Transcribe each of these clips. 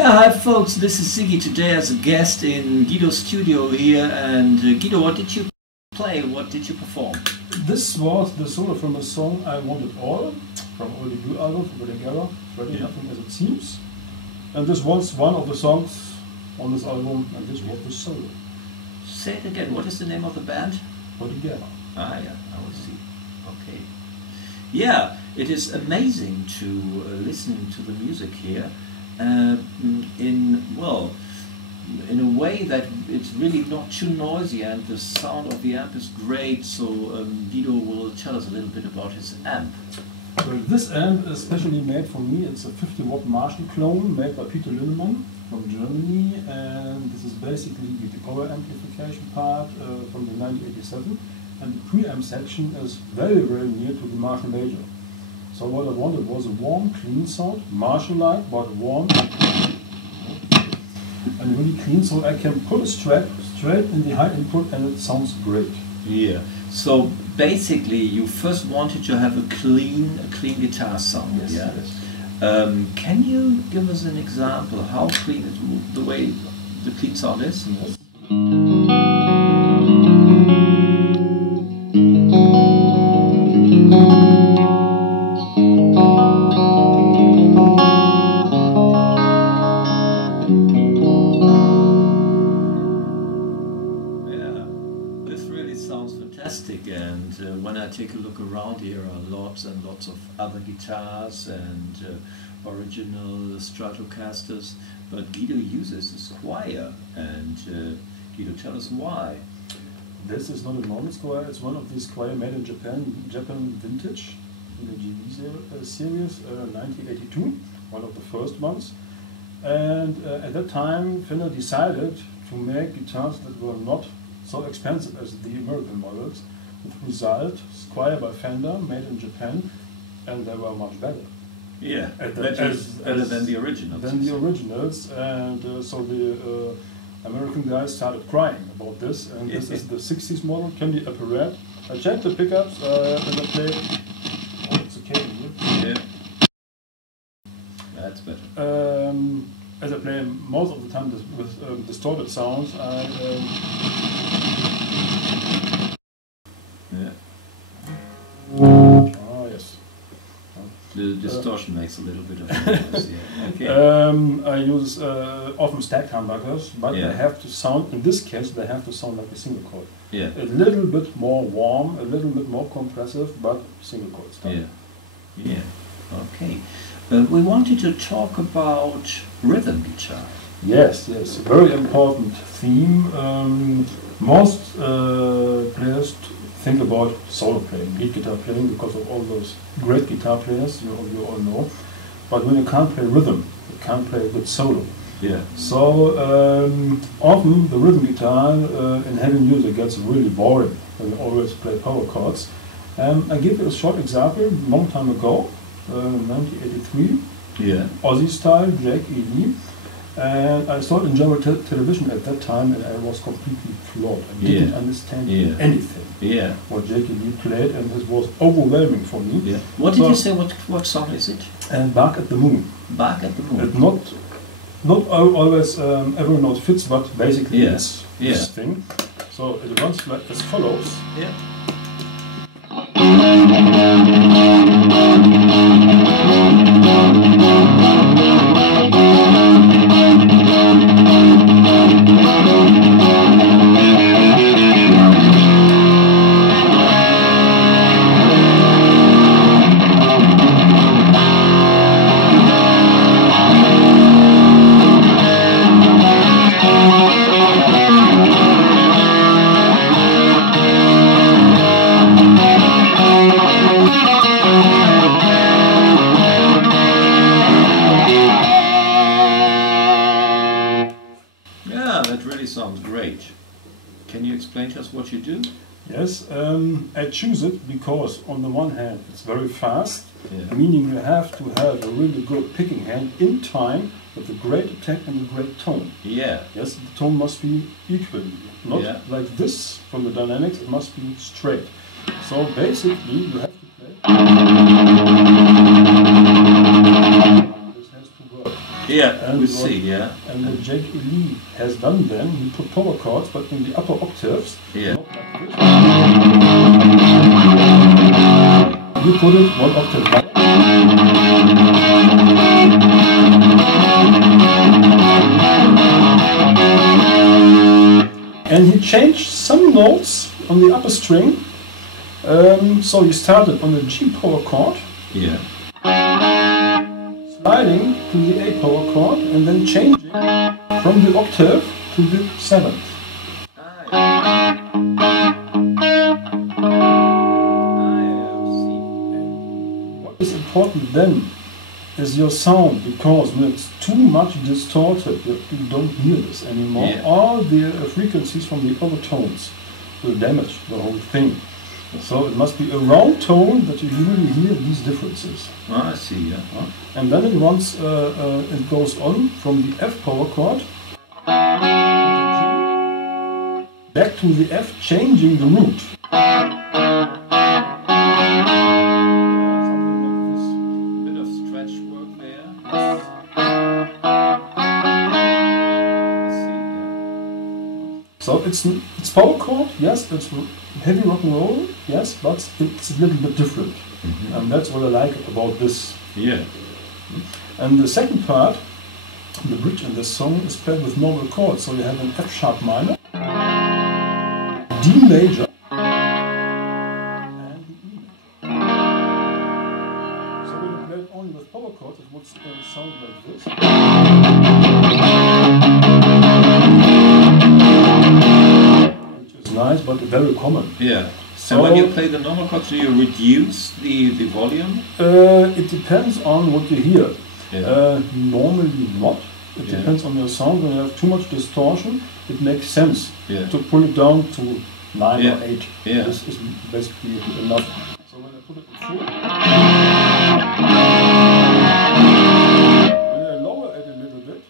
Hi folks, this is Siggi today as a guest in Guido's studio here, and Guido, what did you play, what did you perform? This was the solo from a song I Want It All, from E.Lee Blue album from Wedding Era, Ready Nothing As It Seems. And this was one of the songs on this album, and this was the solo. Say it again, what is the name of the band? Wedding Era. Ah yeah, I will see. Okay. Yeah, it is amazing to listen to the music here. In a way that it's really not too noisy, and the sound of the amp is great. So Guido will tell us a little bit about his amp. Well, this amp is specially made for me. It's a 50-watt Marshall clone made by Peter Linnemann from Germany, and this is basically the power amplification part from the 1987, and the preamp section is very, very near to the Marshall Major. So what I wanted was a warm, clean sound, Marshall-like, but warm and really clean, so I can put a straight in the high input and it sounds great. Yeah. So basically, you first wanted to have a clean guitar sound. Yes, yeah. Yes. Can you give us an example how clean the way the clean sound is? Yes. And when I take a look around, here are lots and lots of other guitars and original Stratocasters, but Guido uses a Squire, and Guido, tell us why. This is not a normal Squire, it's one of these Squire made in Japan vintage, in the GV series, 1982, one of the first ones. And at that time Fender decided to make guitars that were not so expensive as the American models. With result, Squire by Fender, made in Japan, and they were much better. Yeah, better than the originals. Than the originals, and so the American guys started crying about this, and this is the 60s model, can be apparat. I checked the pickups, and I play, oh, it's okay here. Yeah. That's better. As I play most of the time with distorted sounds, yes. The distortion makes a little bit of noise. Yeah. Okay. I use often stacked humbuckers, but they have to sound, in this case, they have to sound like a single coil. Yeah. A little bit more warm, a little bit more compressive, but single coil stuff. Yeah. Yeah. Okay. We wanted to talk about rhythm guitar. Yes, yes, very important theme. Most players think about solo playing, lead guitar playing, because of all those great guitar players you all know. But when you can't play rhythm, you can't play a good solo. Yeah. So often the rhythm guitar in heavy music gets really boring when you always play power chords. I give you a short example. Long time ago, 1983, Aussie style, Jake E.Lee. And I saw it in German television at that time, and I was completely floored. I didn't understand anything. Yeah. what E.Lee played, and it was overwhelming for me. Yeah. What did you say? What song is it? And Bark at the Moon. Bark at the Moon. It not always every note fits, but basically it's this thing. So it runs like as follows. Yeah. Sounds great. Can you explain to us what you do? Yes, I choose it because on the one hand it's very fast, Yeah. meaning you have to have a really good picking hand in time with a great attack and a great tone. Yeah. Yes, the tone must be equal, not like this from the dynamics, it must be straight. So basically you have to play. This has to work. Yeah, and we see, yeah. And what E.Lee has done then, he put power chords, but in the upper octaves, Yeah. not like this. You put it one octave higher. And he changed some notes on the upper string. So he started on the G power chord. Yeah. Sliding to the A power chord and then changing from the octave to the seventh. What is important then is your sound, because when it's too much distorted, you don't hear this anymore. Yeah. All the frequencies from the overtones will damage the whole thing. So it must be a round tone that you really hear these differences. I see, yeah. And then it runs, it goes on from the F power chord back to the F, changing the root. Bit of stretch work there. I see, yeah. So it's power chord, yes, it's heavy rock and roll, yes, but it's a little bit different. Mm-hmm. And that's what I like about this. Yeah. And the second part, the bridge in this song, is played with normal chords. So you have an F sharp minor, D major, and an E major. So when you play it only with power chords, it would sound like this. Which is nice, but very common. Yeah. So And when you play the normal chords, do you reduce the volume? It depends on what you hear. Yeah. Normally not. It Yeah. depends on your sound. When you have too much distortion, it makes sense Yeah. to pull it down to 9 Yeah. or 8. Yeah. This is basically enough. So when I put it in full, when I lower it a little bit,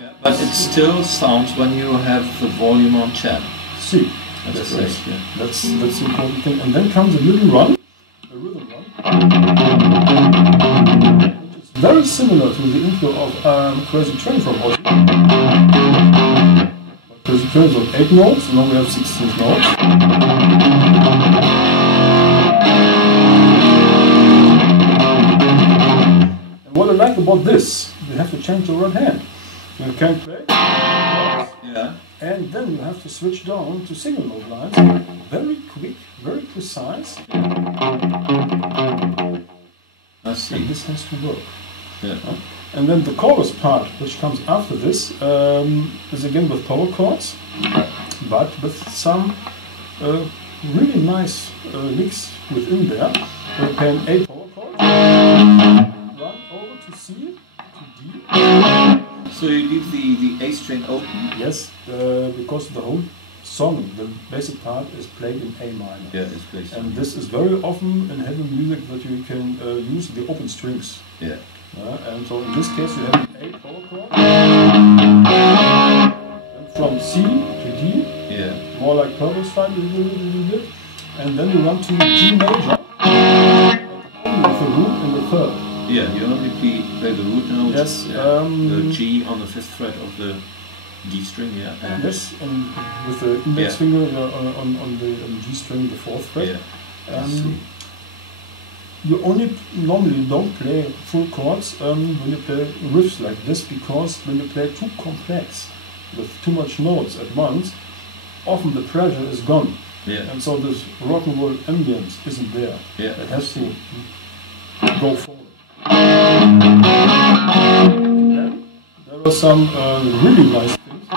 Yeah. But it still sounds when you have the volume on 10. see, That's great, yeah. that's the important thing. And then comes a little run, a rhythm run, which is very similar to the intro of Crazy Train from Ozzy. Crazy Train is on 8 notes, and now we have 16 notes. And what I like about this, you have to change your right hand. You can play, Yeah. and then you have to switch down to single note lines. Very quick, very precise, I see. and this has to work. Yeah. And then the chorus part, which comes after this, is again with power chords, but with some really nice licks within there. We play an A power chord, run over to C, to D. So you leave the A string open? Yes, because the whole song, the basic part, is played in A minor. Yeah, it's based. And this is very often in heavy music that you can use the open strings. Yeah. And so in this case you have an A power chord. C to D, Yeah. more like purple style a little bit, and then you run to G major, with the root in the third. Yeah, you only play the root note. Yes. The G on the 5th fret of the D string, yeah. And yes, and with the index finger on the G string, the 4th fret. Yeah. You only normally don't play full chords when you play riffs like this, because when you play too complex with too much notes at once, often the pressure is gone. Yeah. And so this rock and roll ambience isn't there. Yeah. It has to go forward. There are some really nice things.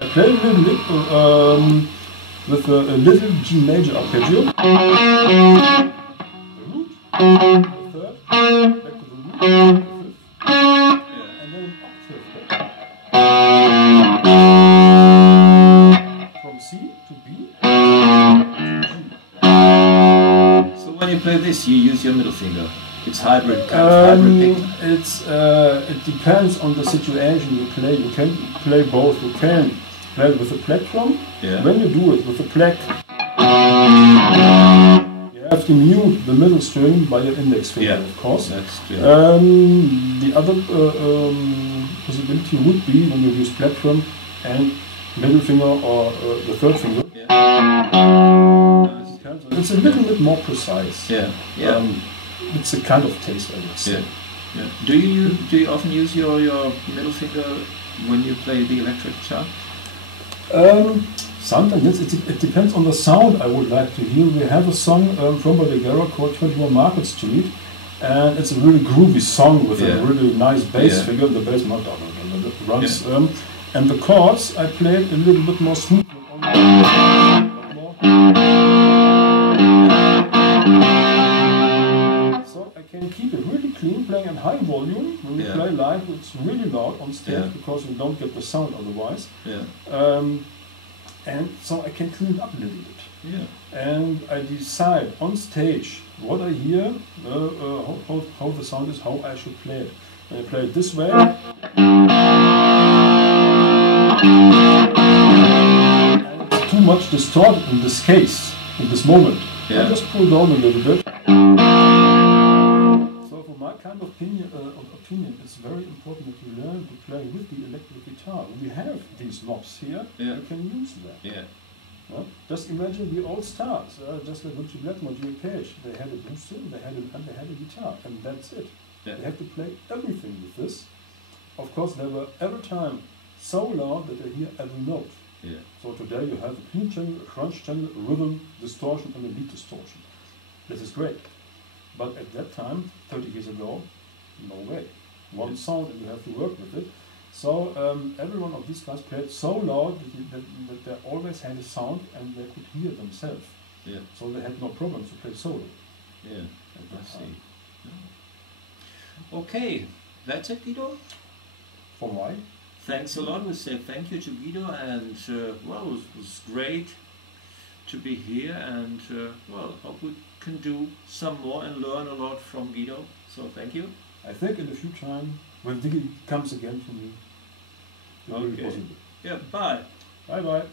I play a little bit with a little G major arpeggio. The root, the third, back to the root, the 5th, and then an octave back. From C to B to G. So when you play this, you use your middle finger. It's hybrid, kind of hybrid pick. It depends on the situation you play. You can play both. You can play with a plectrum. Yeah. When you do it with a plec, you have to mute the middle string by your index finger, of course. That's true. The other possibility would be when you use plectrum and middle finger or the third finger. It's a little bit more precise. Yeah. Yeah. It's a kind of taste, I would say. Yeah. Yeah. Do you often use your middle finger when you play the electric guitar? Sometimes it depends on the sound I would like to hear. We have a song from Bodeguero called 21 Market Street, and it's a really groovy song with a really nice bass figure. The bass runs, and the chords I played a little bit more smooth. So I can keep it really clean, playing in high volume. When we play live, it's really loud on stage because you don't get the sound otherwise. And so I can clean it up a little bit. And I decide on stage what I hear, how the sound is, how I should play it. And I play it this way. And it's too much distorted in this case, in this moment. I just pull down a little bit. So for my kind of opinion, it's very important that you learn to play with the electric guitar. When we have these knobs here, you can use them. Just imagine the old stars, just like Richie Blackmore, Jimmy Page. They had a booster, they had a guitar, and that's it. They had to play everything with this. Of course, they were every time so loud that they hear every note. So today you have a clean channel, a crunch channel, a rhythm, distortion, and a lead distortion. This is great. But at that time, 30 years ago, no way. One sound and you have to work with it. So every one of these guys played so loud that they always had a sound and they could hear themselves. So they had no problems to play solo. I see. Okay, that's it, Guido? For why? Thanks a lot. We say thank you to Guido, and well, it was great to be here, and well, hope we can do some more and learn a lot from Guido. So thank you. I think in the future, when Siggi comes again to me, it will be possible. Yeah, bye. Bye bye.